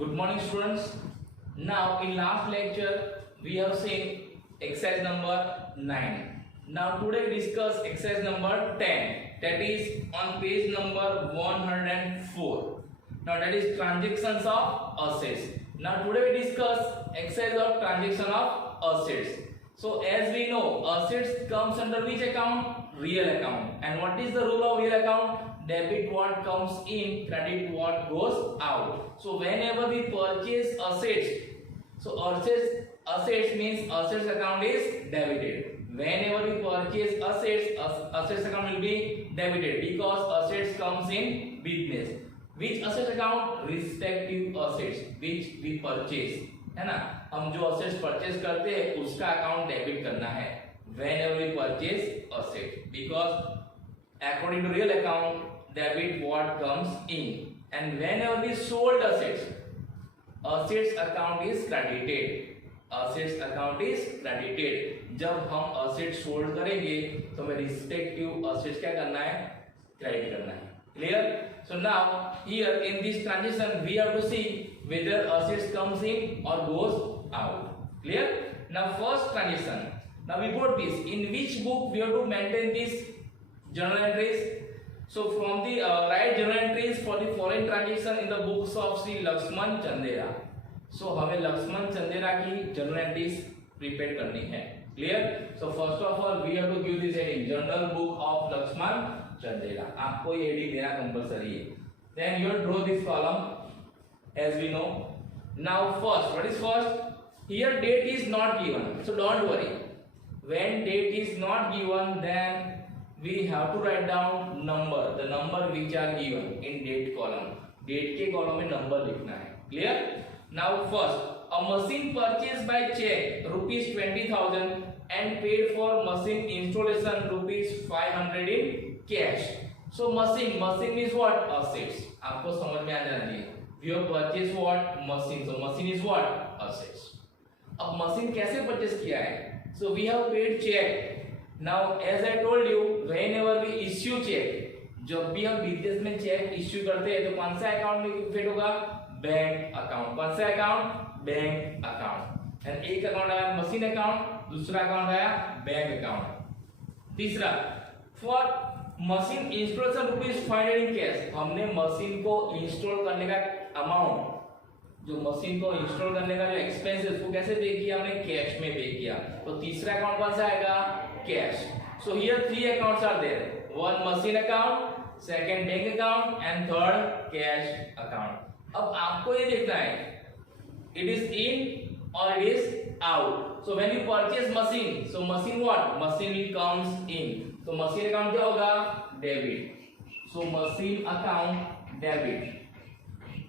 Good morning, students. Now, in last lecture, we have seen exercise number 9. Now, today we discuss exercise number 10. That is on page number 104. Now, that is transactions of assets. Now, today we discuss exercise of transaction of assets. So, as we know, assets comes under which account? Real account. And what is the rule of real account? Debit what comes in, credit what goes out. So whenever we purchase assets, so assets means assets account is debited. Whenever we purchase assets account will be debited because assets comes in business. Which asset account? Respective assets which we purchase, है ना? हम जो assets purchase करते हैं उसका account debit करना है whenever we purchase assets, because according to real account debit what comes in, and whenever we sold assets account is credited. Assets account is credited. जब हम assets sold करेंगे तो हमें respective assets क्या करना है? Credit करना है. Clear? So now here in this transaction we have to see whether assets comes in or goes out. Clear? Now first transaction. Now before this, in which book we have to maintain this journal entries? So from the write journal entries for the foreign transaction in the books of Sri Lakshman Chandera. So हमें लक्ष्मण चंदेरा की journal entries prepare करनी है. Clear? So first of all we have to give this heading journal book of Lakshman Chandera. आपको ये heading देना compulsory है. Then you draw this column as we know. Now first, what is first? Here date is not given, so don't worry. When date is not given, then we have to write down number, the number which are given in date column. Date के column में number लिखना है. Clear? Now first, a machine purchased by check rupees 20,000 and paid for machine installation rupees 500 in cash. So machine is what? Assets. आपको समझ में आ जाना चाहिए. We have purchased what? Machine. So machine is what? Assets. अब machine कैसे purchase किया है? So we have paid check. Now as I told you, whenever we issue check, जब भी हम बिजनेस में चेक इश्यू करते हैं तो कौन सा अकाउंट में फिट होगा? Bank account. कौन सा अकाउंट? Bank account. एंड एक अकाउंट आया मशीन अकाउंट, दूसरा अकाउंट आया बैंक अकाउंट. तीसरा, for machine installation rupees 500 in cash. हमने मशीन को इंस्टॉल करने का अमाउंट, जो मशीन को इंस्टॉल करने का जो एक्सपेंस है उसको कैसे पे किया? हमने कैश में पे किया. तो तीसरा अकाउंट कौन सा आएगा? Cash. So here three accounts are there. One machine account, second bank account and third cash account. अब आपको ये देखना है it is in or it is out. So when you purchase machine, so machine what? Machine will comes in. So machine account क्या होगा? Debit. So machine account debit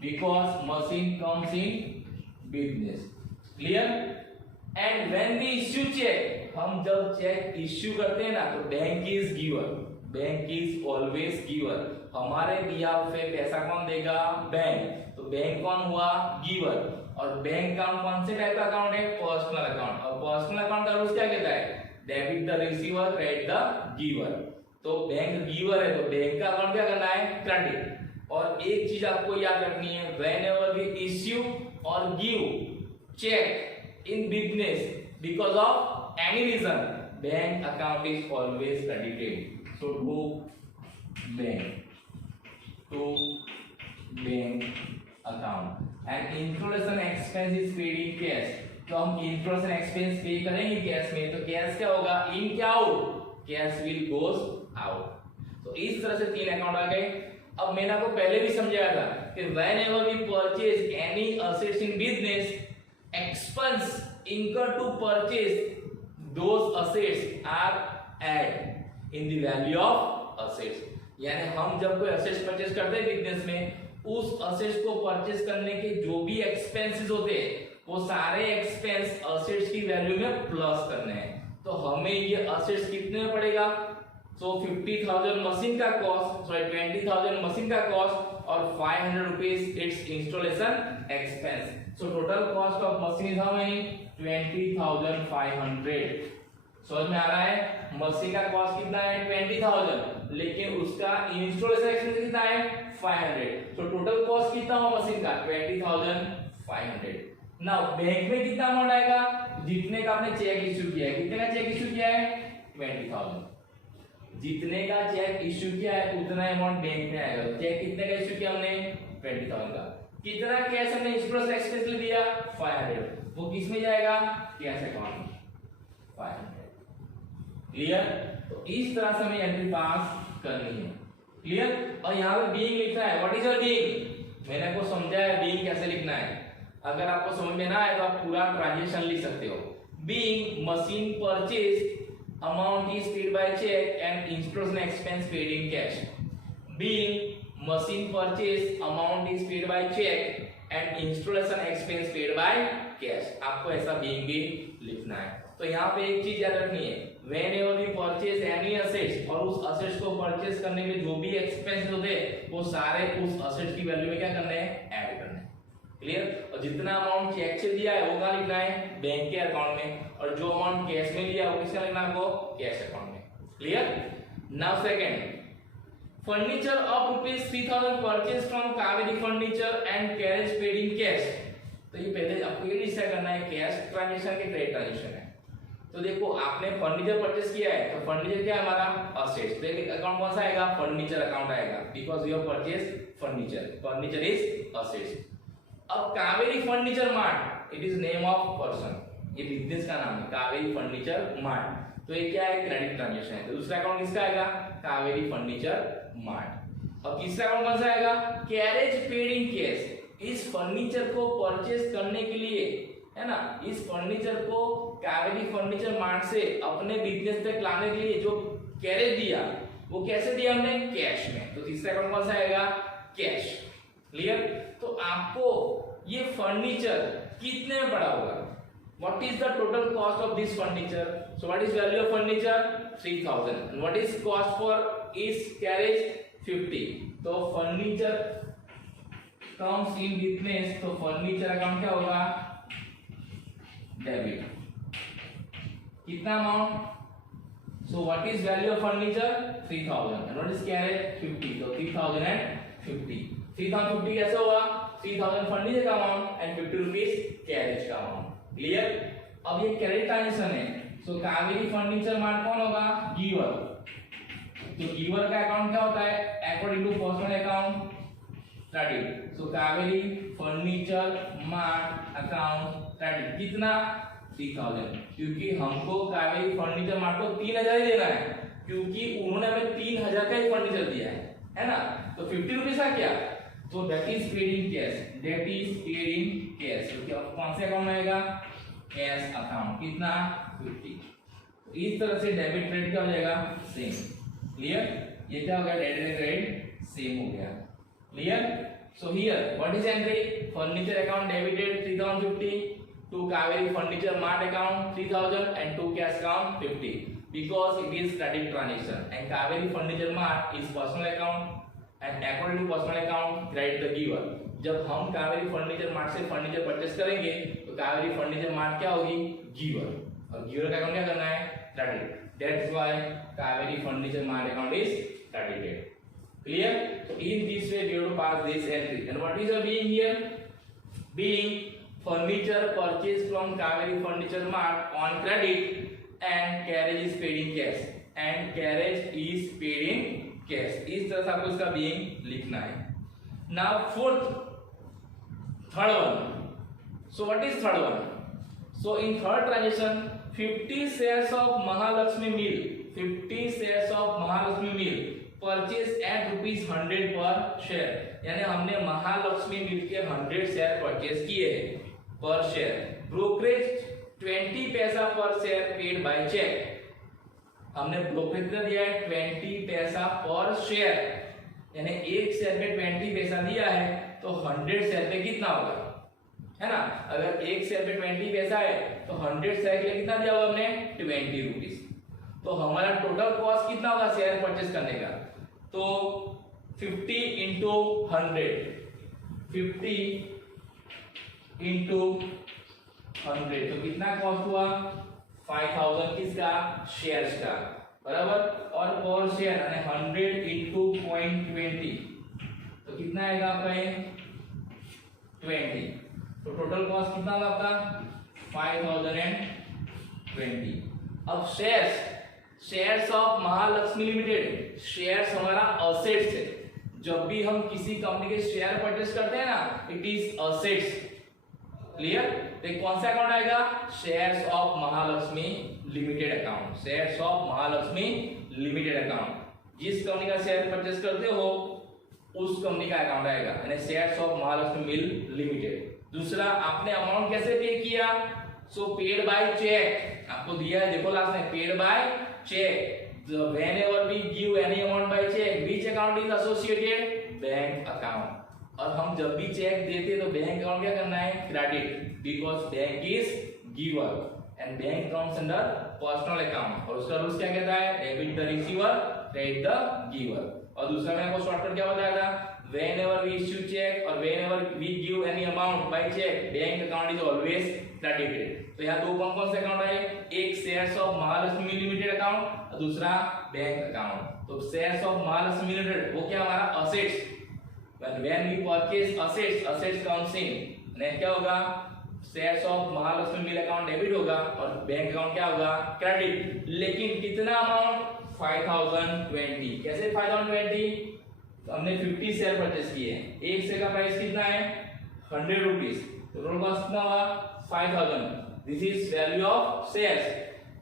because machine comes in business. Clear? And when we issue check, हम जब check issue करते हैं ना तो bank is giver. Bank is always giver. हमारे behalf पे पैसा कौन देगा? बैंक. तो बैंक कौन हुआ? गिवर. और बैंक अकाउंट कौन से टाइप का अकाउंट है? Personal account. और पर्सनल अकाउंट का रूल्स क्या कहता है? Debit the receiver, credit the giver. तो बैंक गिवर है तो बैंक का अकाउंट क्या करना है? क्रेडिट. और एक चीज आपको याद रखनी है, व्हेनेवर वी इश्यू और give cheque in business because of any reason, bank account is always credited. So to bank account. And installation expense is paid in cash. तो हम installation expense पे करेंगे कैश में, तो कैश क्या होगा? in क्या out? Cash will goes out. तो इस तरह से तीन अकाउंट आ गए. अब मैंने आपको पहले भी समझाया था कि whenever we purchase any assets in business, expense incurred to purchase those assets are add in the value of assets. यानी हम जब कोई assets purchase करते हैं बिजनेस में, उस assets को purchase करने के जो भी expenses होते हैं वो सारे expense assets की वैल्यू में प्लस करने हैं. तो हमें ये assets कितने में पड़ेगा? So 50,000 मशीन का कॉस्ट, सॉरी 20,000 मशीन का कॉस्ट और 500 rupees it's installation expense. So total cost of machine is how many? 20,500. समझ में आ रहा है? मशीन का कॉस्ट कितना है? 20,000. लेकिन उसका इंस्टॉलेशन एक्सपेंस कितना है 500। तो टोटल कॉस्ट कितना हुआ मशीन का 20,500। नाउ बैंक में कितना अमाउंट आएगा, जितने का आपने चेक इश्यू किया है, कितने का चेक इश्यू किया है 20,000, जितने का चेक इश्यू किया है उतना अमाउंट बैंक में आएगा। चेक कितने का इश्यू किया हमने 20,000 का, कितना कैश हमने इंस्टॉलेशन एक्सपेंस ले दिया 500, वो किस में जाएगा कैश अकाउंट में 500। क्लियर। तो इस तरह से हमें एंट्री पास करनी है। क्लियर। और यहाँ पे बीइंग लिखना है, व्हाट इज योर बीइंग, मैंने आपको समझाया बीइंग कैसे लिखना है। अगर आपको समझ में ना आए तो आप पूरा ट्रांजेक्शन लिख सकते हो। Being machine purchase amount is paid by cheque and installation expense paid in cash. Being machine purchase amount is paid by cheque and installation expense paid by cash. आपको ऐसा बीइंग भी लिखना है। तो यहाँ पे एक चीज याद रखनी है, whenever we purchase any assets, और उस assets को परचेज करने के लिए जो भी एक्सपेंस होते हैं वो सारे उस assets की वैल्यू में क्या करने हैं ऐड करने हैं। क्लियर। और जितना अमाउंट चेक से दिया है वो कहाँ लिखना है बैंक के अकाउंट में, और जो अमाउंट कैश में लिया वो किसका लिखना है आपको कैश अकाउंट में। Clear. Now second, furniture of ₹3,000 purchase from Kaveri furniture and carriage paid in cash. तो ये पहले आपको ये डिसाइड करना है कैश ट्रांजैक्शन के क्रेडिट ट्रांजैक्शन है। तो देखो आपने फर्नीचर परचेस किया है, तो फर्नीचर क्या है हमारा असेट्स, तो एक अकाउंट कौन सा आएगा फर्नीचर अकाउंट आएगा, because you have purchase furniture, furniture is assets. अब Kaveri furniture mart, it is name of person, ये बिजनेस का नाम है कावेरी फर्नीचर मार्ट। तो ये क्या है क्रेडिट ट्रांजैक्शन है। तो दूसरा अकाउंट किसका आएगा कावेरी फर्नीचर मार्ट। अब तीसरा अकाउंट कौन सा आएगा कैरेज पेड इन कैश। इस फर्नीचर को परचेज करने के लिए है ना, इस फर्नीचर को कावेरी फर्नीचर मार्ट से अपने बिजनेस तक लाने के लिए जो कैरेज दिया वो कैसे दिया हमने कैश में। तो तीसरा अकाउंट कौन सा आएगा कैश। क्लियर। तो आपको ये फर्नीचर कितने में पड़ा होगा, what is the total cost of this furniture, so what is value of furniture 3,000 and what is cost for इस कैरेज 50। तो फर्नीचर कम्स इन बिजनेस, तो फर्नीचर अकाउंट क्या होगा डेबिट, कितना amount, so what is value of furniture 3,000 and what is carriage 50। तो 3,050, 3,050 कैसे होगा 3,000 furniture का अमाउंट एंड 50 रुपीस कैरेज का अमाउंट। क्लियर। अब ये क्रेडिट ट्रांजैक्शन है, सो कावेरी फर्नीचर मार्ट कौन होगा गिवर। तो गिवर का अकाउंट क्या होता है according to personal account credit. So Kaveri furniture mart account credit कितना 3,000, क्योंकि हमको कावेरी फर्नीचर मार्ट को 3,000 ही देना है, क्योंकि उन्होंने हमें 3,000 का ही फर्नीचर दिया है ना। तो 50 रुपीज का क्या, तो that is paid in cash, that is paid in cash. तो क्या कौन से अकाउंट में आएगा कैश अकाउंट, कितना 50। इस तरह से डेबिट क्रेडिट क्या हो जाएगा सेम। क्लियर। ये क्या हो गया डेबिट क्रेडिट सेम हो गया। Clear. So here, what is entry? Furniture account debited 3,050 to Kaveri Furniture Mart account 3,000 and to cash account 50 because it is credit transaction and Kaveri Furniture Mart is personal account and according to personal account credit the giver। जब हम Kaveri furniture mart से furniture purchase करेंगे तो Kaveri furniture mart क्या होगी giver, और giver का account क्या करना है credit, that's why Kaveri furniture mart account is credited। Clear? So in this way we have to pass this entry. And what is the being here? Being furniture purchased from Kaveri Furniture Mart on credit and carriage is paid in cash. And carriage is paid in cash. इस तरह से आपको इसका being लिखना है। Now third one. So what is third one? So in third transaction 50 shares of Mahalakshmi Mill, 50 shares of Mahalakshmi Mill purchase at ₹100 per share, यानी हमने महालक्ष्मी मिल के 100 शेयर परचेज किए पर शेयर। ब्रोकरेज 20 पैसा पर शेयर पेड बाय चेक, हमने brokerage कितना दिया है 20 पैसा पर शेयर, यानी एक शेयर पे 20 पैसा दिया है तो 100 शेयर पे कितना होगा है ना। अगर एक शेयर पे 20 पैसा है तो 100 शेयर के लिए कितना दिया होगा हमने 20 रुपीज। तो हमारा टोटल कॉस्ट कितना होगा शेयर परचेज करने का, तो 50 इंटू 100, 50 इंटू 100 तो कितना कॉस्ट हुआ 5,000 किसका शेयर्स का। बराबर, और पर शेयर यानी 100 into 0.20 तो कितना आएगा आपका ये 20। तो टोटल कॉस्ट कितना होगा आपका 5020। अब shares of Mahalakshmi limited, shares हमारा असेट्स है। जब भी हम किसी कंपनी के शेयर परचेस करते हैं ना, इट इज असेट्स। क्लियर? तो कौन सा अकाउंट आएगा, shares of Mahalakshmi limited account, shares of Mahalakshmi limited account. जिस कंपनी का शेयर परचेस करते हो उस कंपनी का अकाउंट आएगा, यानी shares of Mahalakshmi mill limited. दूसरा, आपने अमाउंट कैसे पे किया, सो पेड बाय चेक आपको दिया है, देखो लास्ट में paid by cheque. whenever we give any amount by check, which account is associated, bank account. और हम जब भी चेक देते तो बैंक अकाउंट क्या करना है, credit, because bank is giver and bank comes under personal account. और उसका रूल्स क्या कहता है, debit the receiver, credit the giver. और दूसरा मैंने आपको शॉर्टकट क्या बताया था, whenever we issue check और whenever we give any amount by check, bank account is always credited. तो यहाँ दो कौन से अकाउंट आए, एक shares of Mahalakshmi limited account और दूसरा बैंक अकाउंट। तो शेयर्स ऑफ महालक्ष्मी लिमिटेड वो क्या हमारा assets, when we purchase assets comes in, next क्या होगा, shares of Mahalakshmi mill account debit होगा और बैंक अकाउंट क्या होगा, क्रेडिट। लेकिन कितना अमाउंट, 5020। कैसे 5020, तो हमने 50 शेयर परचेस किए हैं, एक शेयर का प्राइस कितना है 100 रुपीज, तो टोटल कॉस्ट कितना हुआ 5000। This is value of shares.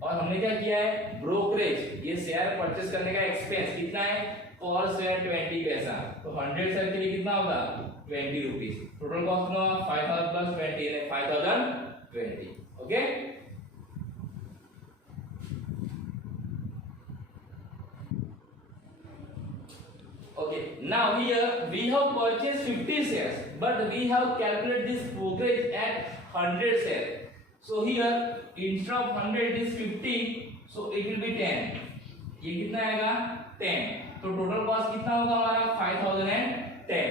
और हमने क्या किया है, ब्रोकरेज, ये शेयर परचेस करने का एक्सपेंस कितना है, पर शेयर 20 पैसा, तो 100 शेयर के लिए कितना होगा 20 रुपीज। टोटल कॉस्ट कितना हुआ 5000 प्लस 20 यानी 5020। Okay, okay, now here we have purchased 50 shares but we have calculated this brokerage at 100 shares. So here instead of 100 it is 50, so it will be 10। ये कितना आएगा 10। तो टोटल कॉस्ट कितना होगा हमारा 5010।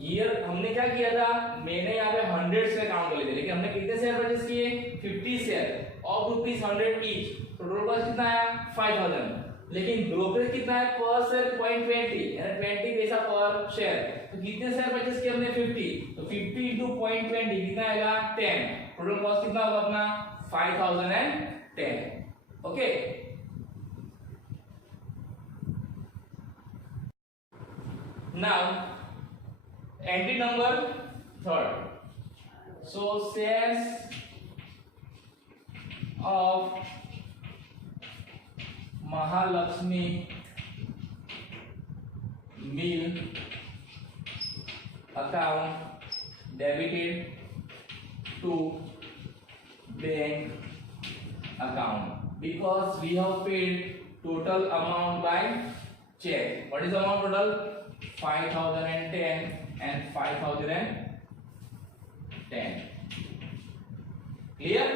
Here हमने क्या किया था, मैंने यहाँ पे 100 शेयर काउंट कर लिए थे, लेकिन हमने कितने शेयर परचेस किए 50 share of ₹100 each. Total cost कितना आया 5000। लेकिन ब्रोकरेज कितना है, पर शेयर 0.20 यानी 20 पैसा पर शेयर। तो कितने शेयर परचेस किए हमने 50, तो 50 into 0.20 कितना आएगा 10। टोटल कॉस्ट कितना होगा अपना 5010। Okay, now entry number 3, so shares of Mahalakshmi mill account debited to bank account because we have paid total amount by check. What is the amount total? 5010 and 5010. Clear?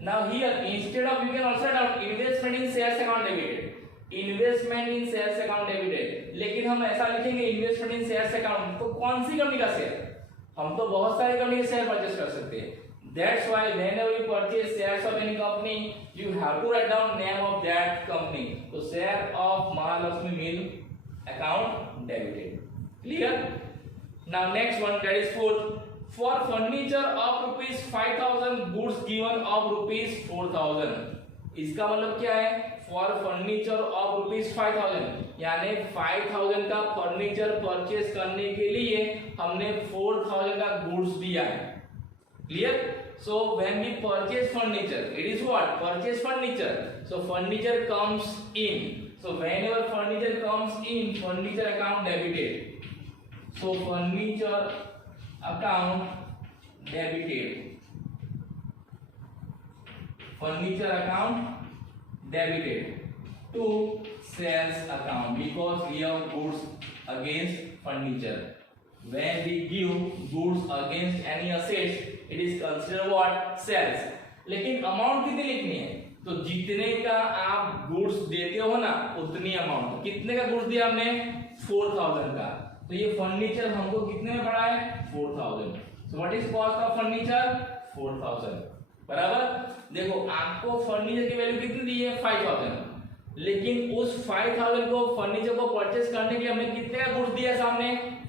Now here instead of, you can also add investment in shares account debited, investment in shares account debited। लेकिन हम ऐसा लिखेंगे investment in shares account, तो कौन सी company का share, हम तो बहुत सारी कंपनी के शेयर परचेस कर सकते हैं। That's why whenever you purchase shares of any company, you have to write down name of that company. So share of Mahalakshmi Mill account debited. Clear? Now next one, that is fourth. For furniture of ₹5000, goods given of ₹4000। इसका मतलब क्या है, for furniture of ₹5000 यानी 5000 का furniture purchase करने के लिए हमने 4000 का गुड्स दिया है। Clear? So when we purchase furniture, it is what? Purchase furniture. So furniture comes in. So whenever furniture comes in, furniture account debited. So furniture account debited. Furniture account debited to sales account because we have goods against furniture. When we give goods against any assets, it is considered what? Sales. लेकिन amount कितनी लिखनी है, तो जितने का आप goods देते हो ना उतनी अमाउंट। कितने का गुड्स दिया हमने 4000 का, तो ये फर्नीचर हमको कितने में पड़ा है 4000। So what is cost of furniture 4000। बराबर, देखो आपको फर्नीचर की वैल्यू कितनी दी है 5000, लेकिन उस 5000 को फर्नीचर को परचेस करने के लिए हमने कितने का गुड्स दिया सामने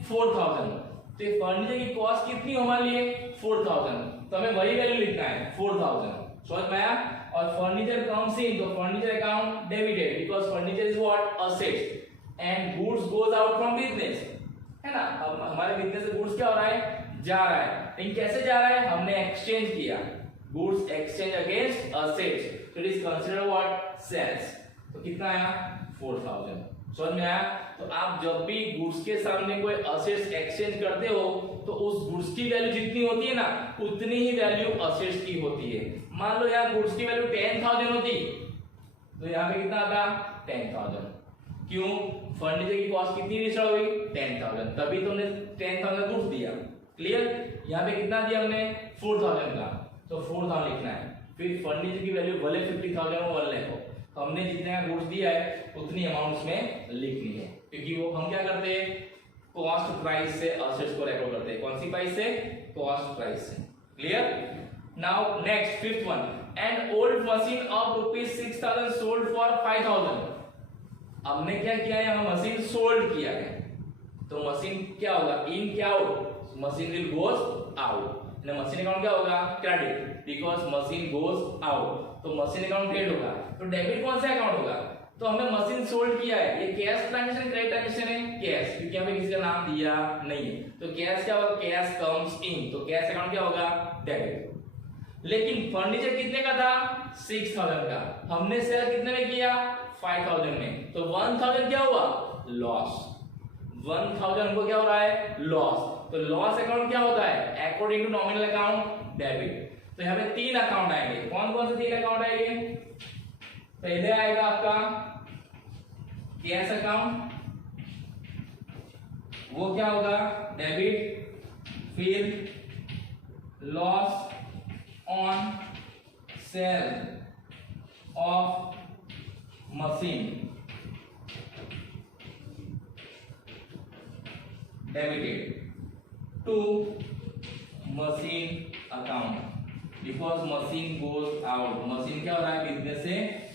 4000, तो ये फर्नीचर की कॉस्ट कितनी हमारे लिए 4000, तो हमें वही वैल्यू लिखना है 4000, समझ में आया। और फर्नीचर कम्स इन, तो furniture account debited because furniture is what assets and goods goes out from business, है ना। अब हमारे बिजनेस से गुड्स क्या हो रहा है, जा रहा है, लेकिन कैसे जा रहा है, हमने एक्सचेंज किया, गुड्स एक्सचेंज अगेंस्ट असेट्स, तो it is considered what sales, तो कितना आया 4000, समझ में आया। तो आप जब भी गुड्स के सामने कोई असेट्स एक्सचेंज करते हो तो उस गुड्स की वैल्यू जितनी होती है ना उतनी ही वैल्यू असेट्स की होती है। मान लो यार गुड्स की वैल्यू 10000 होती तो यहाँ पे कितना आता 10000, क्यों, फर्नीचर की कॉस्ट कितनी रिसर्व हुई 10000, तभी तुमने 10000 गुड्स दिया, क्लियर। यहाँ पे कितना दिया हमने 4000 का, तो 4000 लिखना है। फिर फर्नीचर की वैल्यू भले 50000 हो 1 लाख हो, हमने जितने का गुड्स दिया है उतनी अमाउंट्स में लिखनी है, क्योंकि वो हम क्या करते हैं कॉस्ट प्राइस से असेट्स को रिकॉर्ड करते हैं, कौन सी प्राइस से, कॉस्ट प्राइस से, clear. Now next fifth one, an old machine of ₹6000 sold for 5000, हमने क्या किया है, यहाँ मशीन सोल्ड किया है, तो मशीन क्या होगा, इन क्या out, machine will goes out, machine account क्या होगा credit, because machine goes out, तो मशीन अकाउंट क्रेडिट होगा, तो डेबिट कौन सा अकाउंट होगा, तो हमने मशीन सोल्ड किया है, ये कैश ट्रांजैक्शन क्रेडिट ट्रांजैक्शन है, कैश, क्योंकि हमें किसी का नाम दिया नहीं है, तो कैश क्या होगा, कैश कम्स इन, तो कैश अकाउंट क्या होगा डेबिट। लेकिन फर्नीचर कितने का था 6000 का, हमने सेल कितने में किया 5000 में, तो 1000 क्या हुआ लॉस, 1000 को क्या हो रहा है लॉस, तो लॉस अकाउंट क्या होता है according to nominal account debit. तो यहाँ पे 3 अकाउंट आएंगे, कौन कौन से 3 अकाउंट आएंगे, पहले आएगा आपका कैश अकाउंट, वो क्या होगा डेबिट, फिर loss on sale of machine debited to machine account, because machine goes out, machine क्या हो रहा है बिजनेस से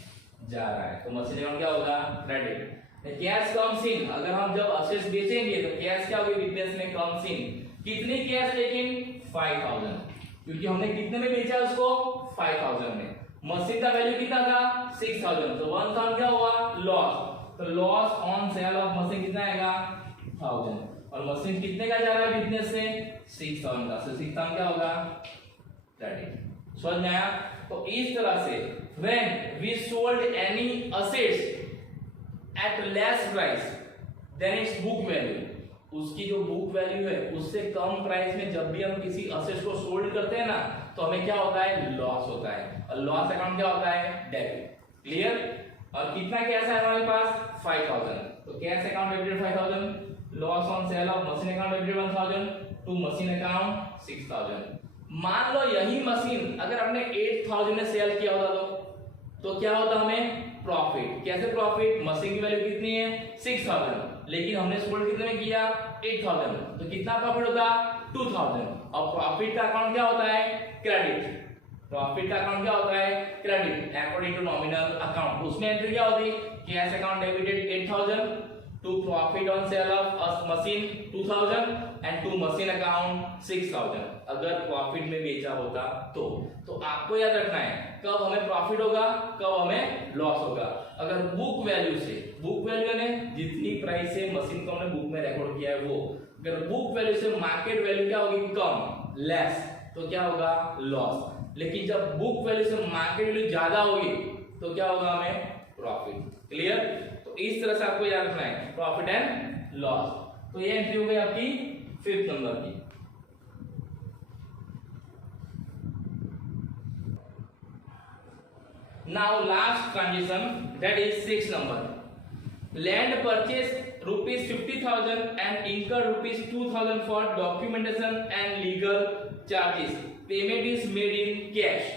जा रहा है, तो मशीन अकाउंट क्या होगा क्रेडिट। कैश कम्स इन, अगर हम जब असेट्स बेचेंगे तो कैश क्या होगी बिजनेस में कम्स इन, कितनी कैश, लेकिन 5000, क्योंकि हमने कितने में बेचा उसको 5000 में, मशीन का वैल्यू कितना था 6000, तो 1000 क्या हुआ लॉस, तो loss on sale of machine कितना आएगा 1000, और मशीन कितने का जा रहा है बिजनेस से 6000 का, तो 6000 क्या होगा क्रेडिट, समझ में आया। तो इस तरह से when we sold any assets at less price than its book value, उसकी जो बुक वैल्यू है उससे कम प्राइस में जब भी हम किसी असेट्स को सोल्ड करते हैं ना तो हमें क्या होता है लॉस होता है, और लॉस अकाउंट क्या होता है डेबिट, क्लियर। और कितना कैश है हमारे पास 5000, तो cash account debited 5000, loss on sale of machine account debited 1000 to machine account 6000। मान लो यही मशीन अगर हमने 8000 में सेल किया होता तो क्या होता हमें प्रॉफिट, कैसे प्रॉफिट, मशीन की वैल्यू कितनी है 6000, लेकिन हमने सोल्ड कितने में किया 8000, तो कितना प्रॉफिट होता 2000, और प्रॉफिट का अकाउंट क्या होता है क्रेडिट, प्रॉफिट का अकाउंट क्या होता है credit according to nominal account, उसमें एंट्री क्या होती cash account debited 8000 to profit on sale of machine 2000 and to machine account 6000, अगर प्रॉफिट में बेचा होता तो आपको याद रखना है कब हमें प्रॉफिट होगा कब हमें लॉस होगा, अगर बुक वैल्यू से, बुक वैल्यू ने जितनी प्राइस से मशीन को हमने बुक में रिकॉर्ड किया है वो, अगर बुक वैल्यू से मार्केट वैल्यू क्या होगी कम लेस, तो क्या होगा लॉस, लेकिन जब बुक वैल्यू से मार्केट वैल्यू ज्यादा होगी तो क्या होगा हमें प्रॉफिट, क्लियर। तो इस तरह से आपको याद रखना है प्रॉफिट एंड लॉस। तो ये एंट्री हो गई आपकी 5th नंबर की। Now last transaction, that is 6th number. Land purchase ₹50,000 and incur ₹2,000 for documentation and legal charges. Payment is made in cash.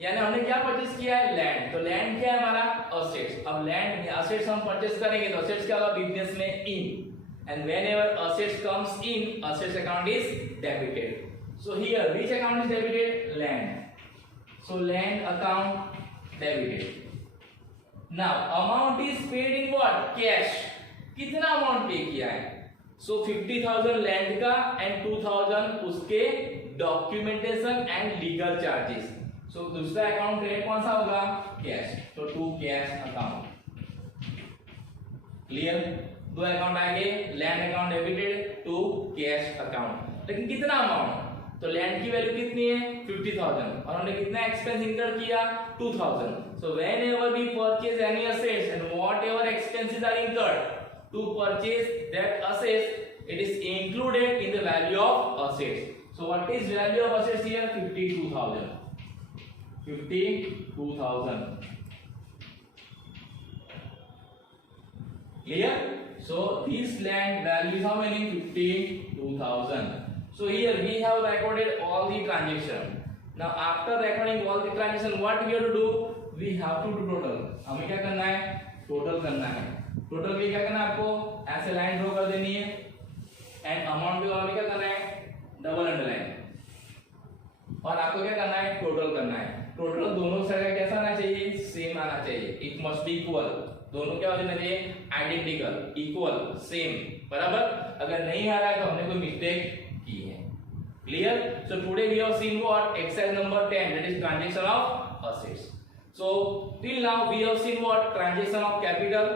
यानी हमने क्या परचेस किया है लैंड, तो लैंड क्या है हमारा असेट्स, अब लैंड असेट्स हम परचेस करेंगे तो असेट्स क्या होगा बिजनेस में इन, and whenever assets comes in assets account is debited, so here which account is debited land, so land account debited, Now amount is paid in what? Cash. कितना amount पे किया है? So 50,000 land का and 2,000 उसके documentation and legal charges. So दूसरा account credit कौन सा होगा? कैश. तो टू कैश अकाउंट. क्लियर? दो अकाउंट आगे, land account debited to cash account. लेकिन कितना अमाउंट? तो लैंड की वैल्यू कितनी है? 50,000 और हमने कितना एक्सपेंस इंकर किया? 2,000. So whenever we purchase any assets and whatever expenses are incurred to purchase that assets, it is included in the value of assets. So what is value of assets here? 52,000. 52,000. Clear? So this land value is how many? 52,000. So here we have recorded all the transaction. Now after recording all the transaction, what we have to do? We have to do total. हमें क्या करना है? Total करना है. Total में क्या करना है आपको? ऐसे लाइन ड्रॉ कर देनी है एंड अमाउंट पे हमें क्या करना है? Double underline. और आपको क्या करना है? टोटल करना है. टोटल दोनों साइड का कैसा आना चाहिए? सेम आना चाहिए. It must be equal. दोनों क्या होना चाहिए? Identical, equal, same. बराबर. अगर नहीं आ रहा है तो हमने कोई मिस्टेक की है. Clear? So today we have seen what? Exercise number 10, that is transaction of assets. So till now we have seen what? Transaction of capital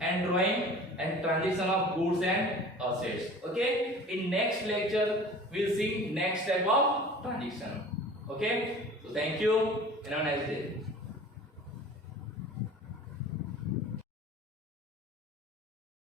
and drawing and transaction of goods and assets. Okay? In next lecture we'll see next type of transaction. Okay? So thank you and have a nice day.